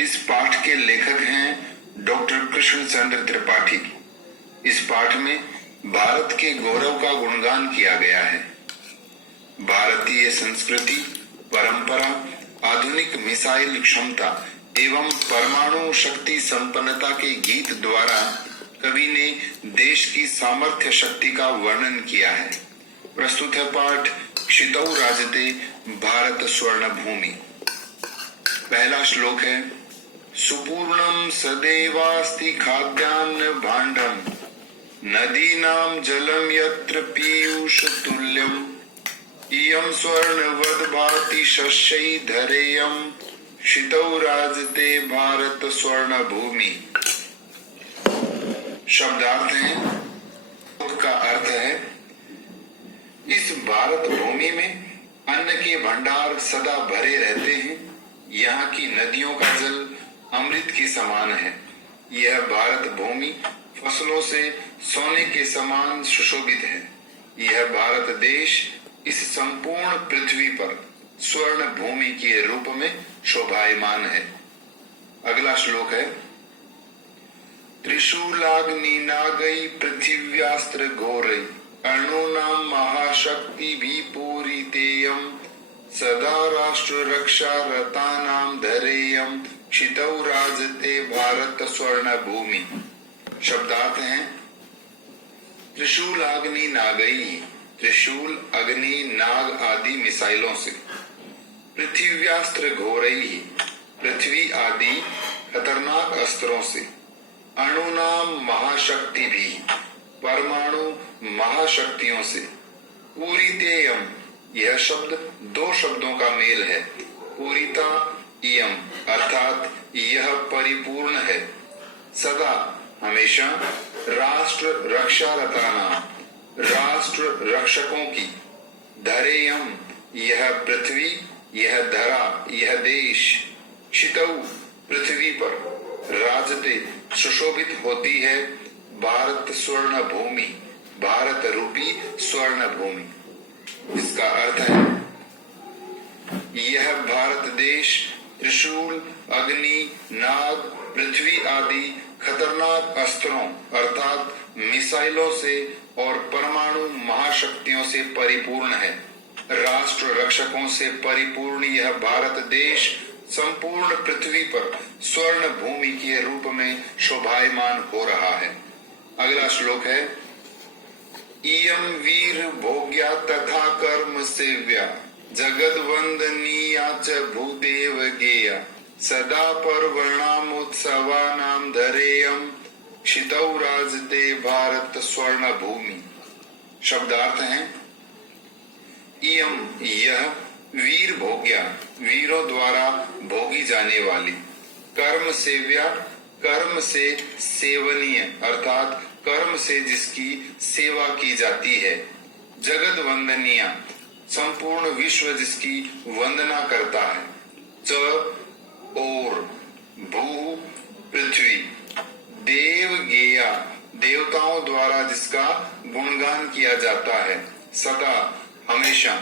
इस पाठ के लेखक हैं डॉक्टर कृष्णचंद्र त्रिपाठी। इस पाठ में भारत के गौरव का गुणगान किया गया है। भारतीय संस्कृति, परंपरा, आधुनिक मिसाइल क्षमता एवं परमाणु शक्ति संपन्नता के गीत द्वारा कवि ने देश की सामर्थ्य शक्ति का वर्णन किया है। प्रस्तुत है पाठ क्षितौ राजते भारत स्वर्ण भूमि। पहला श्लोक है, सुपूर्णम सदैवास्ति खाद्यान्न भाण्डम नदीनां जलम यत्र पीयूष तुल्यम इयं स्वर्णवद् भाति शस्यै धरेयं क्षितौ राजते भारत स्वर्ण भूमि। शब्दार्थ है, का अर्थ है, इस भारत भूमि में अन्न के भंडार सदा भरे रहते हैं। यहाँ की नदियों का जल अमृत के समान है। यह भारत भूमि फसलों से सोने के समान सुशोभित है। यह भारत देश इस संपूर्ण पृथ्वी पर स्वर्ण भूमि के रूप में शोभायमान है। अगला श्लोक है, त्रिशूलाग्नि नागै पृथिव्यास्त्र घोरै अणूनां महाशक्ति विपूरितेयं सदा राष्ट्र रक्षा रतानां धरेयं क्षितौ राजते भारत स्वर्ण भूमि। शब्दार्थ हैं, त्रिशूल अग्नि नागई, त्रिशूल अग्नि नाग आदि मिसाइलों से, पृथिव्यास्त्र घोरई, पृथ्वी आदि खतरनाक अस्त्रों से, अणुनाम महाशक्ति भी, परमाणु महाशक्तियों से, पूरितेयम, यह शब्द दो शब्दों का मेल है। पूरिता इयम अर्थात यह परिपूर्ण है। सदा हमेशा राष्ट्र रक्षा रताना, राष्ट्र रक्षकों की, धरेयम यह पृथ्वी, यह धरा, यह देश, क्षितौ पृथ्वी पर, राजते सुशोभित होती है, भारत स्वर्ण भूमि, भारत रूपी स्वर्ण भूमि। इसका अर्थ है, यह भारत देश त्रिशूल, अग्नि, नाग, पृथ्वी आदि खतरनाक अस्त्रों अर्थात मिसाइलों से और परमाणु महाशक्तियों से परिपूर्ण है। राष्ट्र रक्षकों से परिपूर्ण यह भारत देश संपूर्ण पृथ्वी पर स्वर्ण भूमि के रूप में शोभायमान हो रहा है। अगला श्लोक है, इयं वीर भोग्या तथा कर्म सेव्या जगद वंदनीया च भूदेव गेया सदा पर्वणामुत्सवानां धरेयं क्षितौ राजते भारत स्वर्ण भूमि। शब्दार्थ हैं, इयं यह, वीर भोग्या वीरों द्वारा भोगी जाने वाली, कर्म सेव्या कर्म से सेवनीय अर्थात कर्म से जिसकी सेवा की जाती है, जगत वंदनीया संपूर्ण विश्व जिसकी वंदना करता है, च और, भू पृथ्वी, देव गेया देवताओं द्वारा जिसका गुणगान किया जाता है, सदा हमेशा,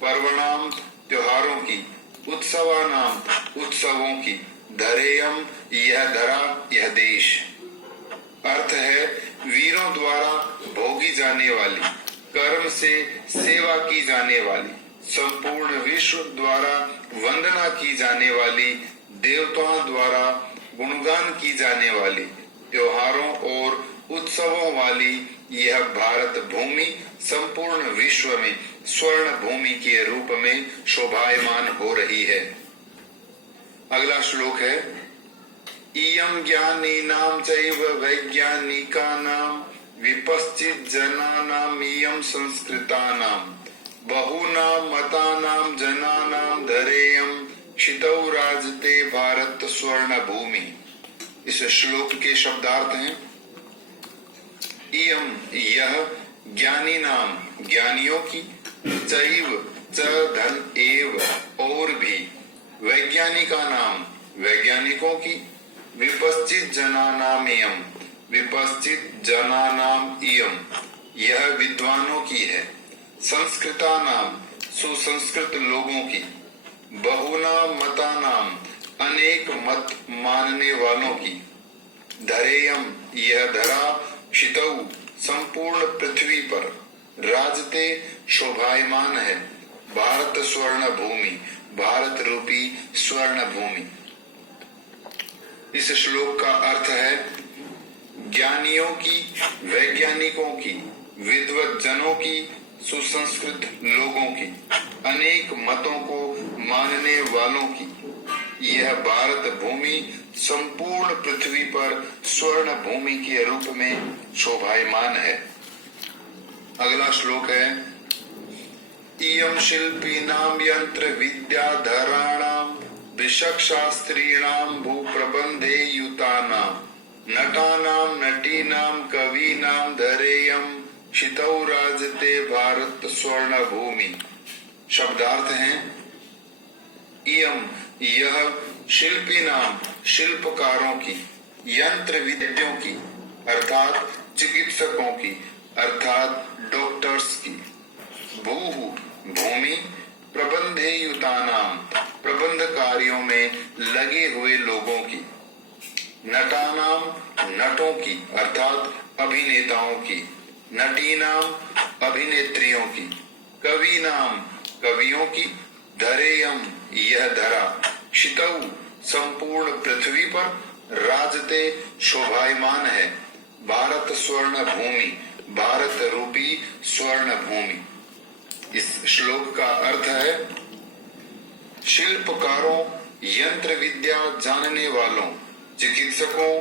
पर्वणाम त्योहारों की, उत्सवानाम उत्सवों की, धरेयम यह धरा, यह देश। अर्थ है, वीरों द्वारा भोगी जाने वाली, कर्म से सेवा की जाने वाली, संपूर्ण विश्व द्वारा वंदना की जाने वाली, देवताओं द्वारा गुणगान की जाने वाली, त्योहारों और उत्सवों वाली यह भारत भूमि संपूर्ण विश्व में स्वर्ण भूमि के रूप में शोभायमान हो रही है। अगला श्लोक है, इयं ज्ञानिनां चैव वैज्ञानिकानां विपश्चित् जनानां इयं संस्कृतानां बहूनां मतानां जनानां धरेयं क्षितौ राजते भारत स्वर्ण भूमि। इस श्लोक के शब्दार्थ हैं, इयं यह, ज्ञानी नाम ज्ञानियों की, चैव च धन एव और भी, वैज्ञानिका नाम वैज्ञानिकों की, विपश्चित जनानाम इयं विपश्चित जनानाम इयं यह विद्वानों की है, संस्कृता नाम सुसंस्कृत लोगों की, बहुना मता नाम अनेक मत मानने वालों की। धरेयम यह धरा क्षितौ संपूर्ण पृथ्वी पर राजते शोभायमान है। भारत स्वर्ण भूमि, भारत रूपी स्वर्ण भूमि। इस श्लोक का अर्थ है ज्ञानियों की, वैज्ञानिकों की, विद्वत जनों की, सुसंस्कृत लोगों की, अनेक मतों को मानने वालों की यह भारत भूमि संपूर्ण पृथ्वी पर स्वर्ण भूमि के रूप में शोभायमान है। अगला श्लोक है इयं शिल्पीनां यंत्र विद्याधराणां विशक्शास्त्रीणां भूप्रबंधे युतानां नटानां नटीनां कवीनां धरेयं क्षितौ राजते भारत स्वर्ण भूमि। शब्दार्थ है इयं यह शिल्पी नाम शिल्पकारों की, यंत्र विद्यों की अर्थात चिकित्सकों की अर्थात डॉक्टर्स की, भू भूमि, प्रबंधे युतानाम प्रबंध कार्यों में लगे हुए लोगों की, नटानाम नटों की अर्थात अभिनेताओं की, नटीनाम अभिनेत्रियों की, कवीनाम कवियों की, धरेयम यह धरा क्षितौ संपूर्ण पृथ्वी पर राजते शोभायमान है। भारत स्वर्ण भूमि, भारत रूपी स्वर्ण भूमि। इस श्लोक का अर्थ है शिल्पकारों, यंत्र विद्या जानने वालों, चिकित्सकों,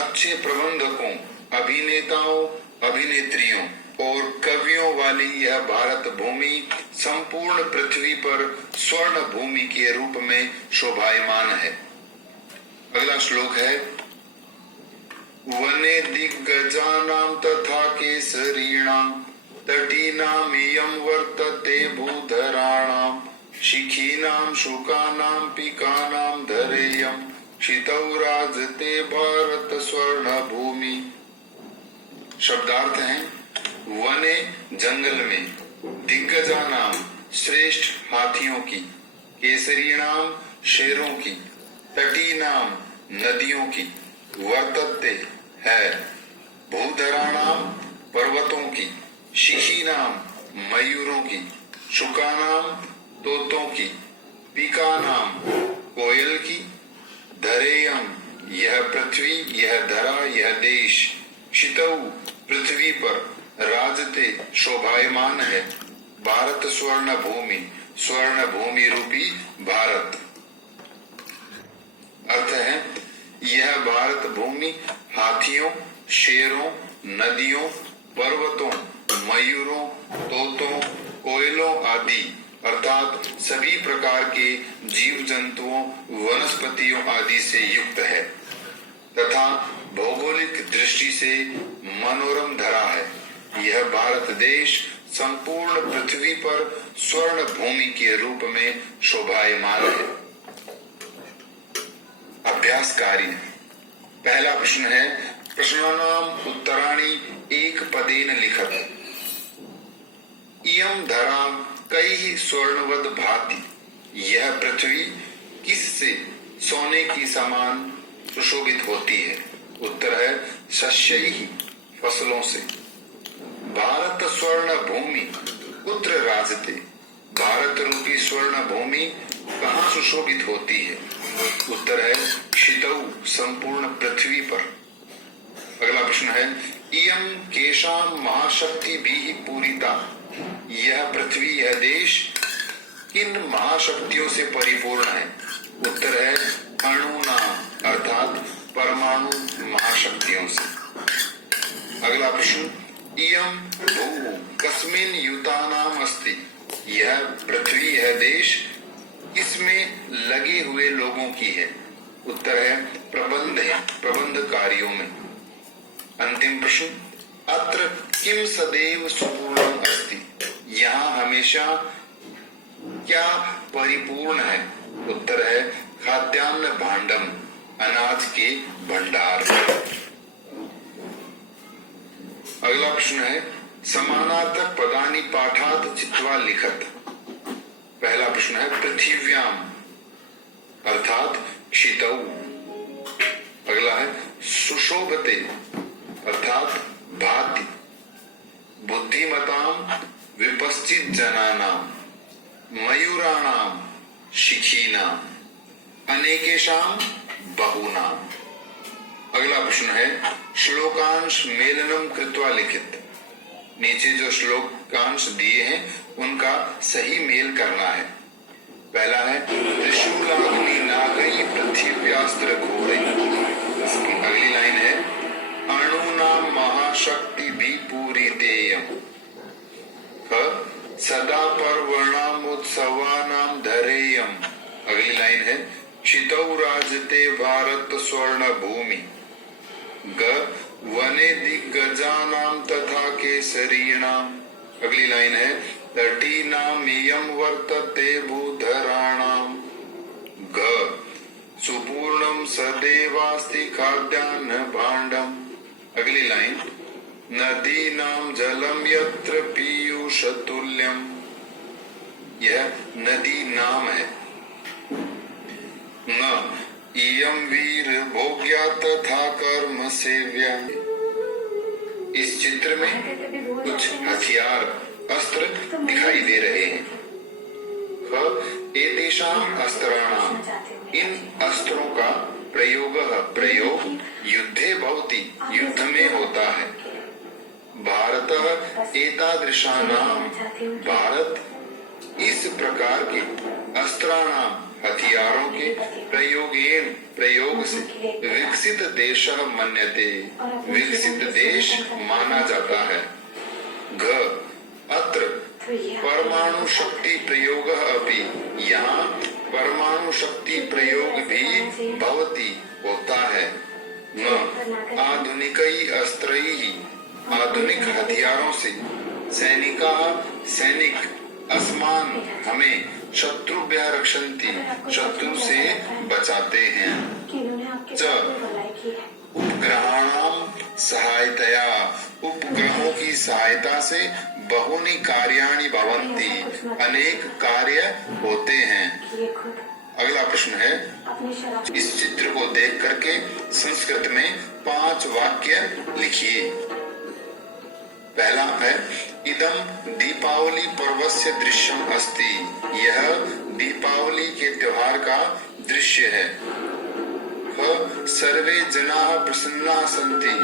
अच्छे प्रबंधकों, अभिनेताओं, अभिनेत्रियों और कवियों वाली यह भारत भूमि संपूर्ण पृथ्वी पर स्वर्ण भूमि के रूप में शोभायमान है। अगला श्लोक है वने दिग्गजानां तथा केसरीणां तटीनां इयं वर्तते भूधराणां शिखीनां शुकानां पिकानां धरेयं क्षितौ राजते भारत स्वर्ण भूमि। शब्दार्थ है वने जंगल में, दिग्गजानां श्रेष्ठ हाथियों की, केसरीणां शेरों की, तटीनां नदियों की, वर्तते है, भूधराणां पर्वतों की, शिखीनां मयूरों की, शुकानां तोतों की, पिकानां कोयल की, धरेयम यह पृथ्वी, यह धरा, यह देश, क्षितौ पृथ्वी पर, राजते शोभायमान है, भारत स्वर्ण भूमि, स्वर्ण भूमि रूपी भारत। अर्थ है यह भारत भूमि हाथियों, शेरों, नदियों, पर्वतों, मयूरों, तोतों, कोयलों आदि अर्थात सभी प्रकार के जीव जंतुओं, वनस्पतियों आदि से युक्त है तथा भौगोलिक दृष्टि से मनोरम धरा है। यह भारत देश संपूर्ण पृथ्वी पर स्वर्ण भूमि के रूप में शोभायमान है। अभ्यास कार्य। पहला प्रश्न है प्रश्नानाम उत्तराणि एक पदेन लिखत। इयं धरा कई स्वर्णवद भाति। यह पृथ्वी किससे सोने की समान सुशोभित होती है? उत्तर है शस्यैः फसलों से। भारत स्वर्ण भूमि कुत्र राजते। भारत रूपी स्वर्ण भूमि कहाँ सुशोभित होती है? उत्तर है क्षितौ संपूर्ण पृथ्वी पर। अगला प्रश्न है इयं केषां महाशक्ति भी पूरिता। यह पृथ्वी, यह देश किन महाशक्तियों से परिपूर्ण है? उत्तर है अणुना अर्थात परमाणु महाशक्तियों से। अगला प्रश्न इयं भू कस्मिन् युतानाम् अस्ति। यह पृथ्वी, यह देश इसमें लगे हुए लोगों की है? उत्तर है प्रबंध कार्यों में। अंतिम प्रश्न अत्र किम सदैव सुपूर्णम् अस्ति। यहाँ हमेशा क्या परिपूर्ण है? उत्तर है खाद्यान्न भांडम, अनाज के भंडार। अगला प्रश्न है समानार्थक पदानि पाठात् चित्वा लिखत। पहला प्रश्न है पृथिव्याम अर्थात क्षितौ। अगला है सुशोभते अर्थात भाति। बुद्धिमताम विपश्चित जनानाम मयूराणाम शिखीनाम अनेकेशाम बहुनाम। अगला प्रश्न है श्लोकांश मेलनम कृत्वा लिखित। नीचे जो श्लोकांश दिए हैं उनका सही मेल करना है। पहला है त्रिशूलाग्नि नागई पृथ्व्यास्त्र घोरे। अगली लाइन है अणुनाम महाशक्ति भी पूरी देयम। सदा पर्वणाम उत्सवानाम धरेयम। अगली लाइन है क्षितौ राजते भारत स्वर्ण भूमि। वने दिग्गजानाम तथा केसरीणाम। अगली लाइन है तटीनाम इयं वर्तते भूधराणाम। सुपूर्णम सदेवास्ति खाद्यान्न भाण्डम। अगली लाइन नदीनाम जलम यत्र पीयूष तुल्यम। यह नदी नाम है। इयं वीर भोग्या तथा कर्म सेव्या। इस चित्र में कुछ हथियार अस्त्र दिखाई दे रहे हैं। एतेषाम अस्त्राणाम, इन अस्त्रों का प्रयोग युद्धे भवति, युद्ध में होता है। भारत एतादृशानाम, भारत इस प्रकार के अस्त्राणाम हथियारों के प्रयोग से विकसित देश मन्यते, विकसित देश माना जाता है। अत्र परमाणु शक्ति प्रयोग अपि, यहाँ परमाणु शक्ति प्रयोग भी भवति, होता है। आधुनिकई अस्त्रैः, आधुनिक हथियारों से सैनिक अस्मान, हमें शत्रुभ्य रक्षन्ति, शत्रु से बचाते हैं। उपग्रहाणाम सहायतया, उपग्रहों की सहायता से बहुनी कार्याणि भवन्ति, अनेक कार्य होते हैं। अगला प्रश्न है इस चित्र को देख करके संस्कृत में 5 वाक्य लिखिए। पहला है इदम दीपावली पर्वस्य दृश्यम अस्ति। यह दीपावली के त्योहार का दृश्य है। सर्वे जनाः प्रसन्नाः सन्ति।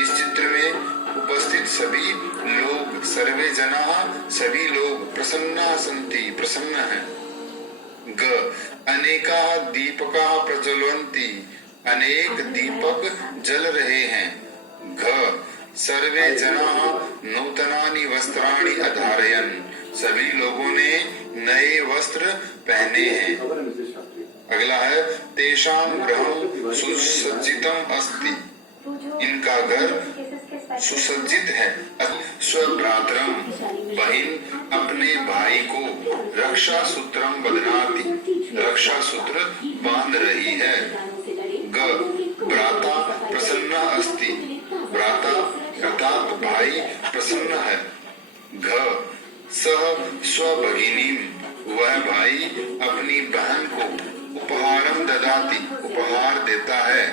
इस चित्र में उपस्थित सभी लोग, सर्वे जनाः, सभी लोग, प्रसन्नाः सन्ति, प्रसन्न हैं। अनेकाः दीपकाः प्रज्वलन्ति। अनेक दीपक जल रहे हैं। सर्वे जनाः नूतनानि वस्त्राणि अधारयन्। सभी लोगों ने नए वस्त्र पहने हैं। अगला है तेषां गृहं सुसज्जितम् अस्ति। इनका घर सुसज्जित है। स्वभ्रातरम, बहन अपने भाई को रक्षा सूत्रम बध्नाति, रक्षा सूत्र बांध रही है। भ्राता प्रसन्न अस्ति। भ्राता अर्थात भाई प्रसन्न है। सह स्वभगिनीम, वह भाई अपनी बहन को उपहारम ददाति, उपहार देता है।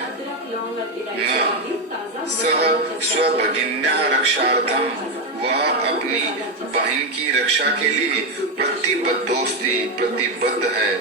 सह स्वभगिन्या रक्षार्थम, वह अपनी बहन की रक्षा के लिए प्रतिबद्धोस्ति, प्रतिबद्ध है।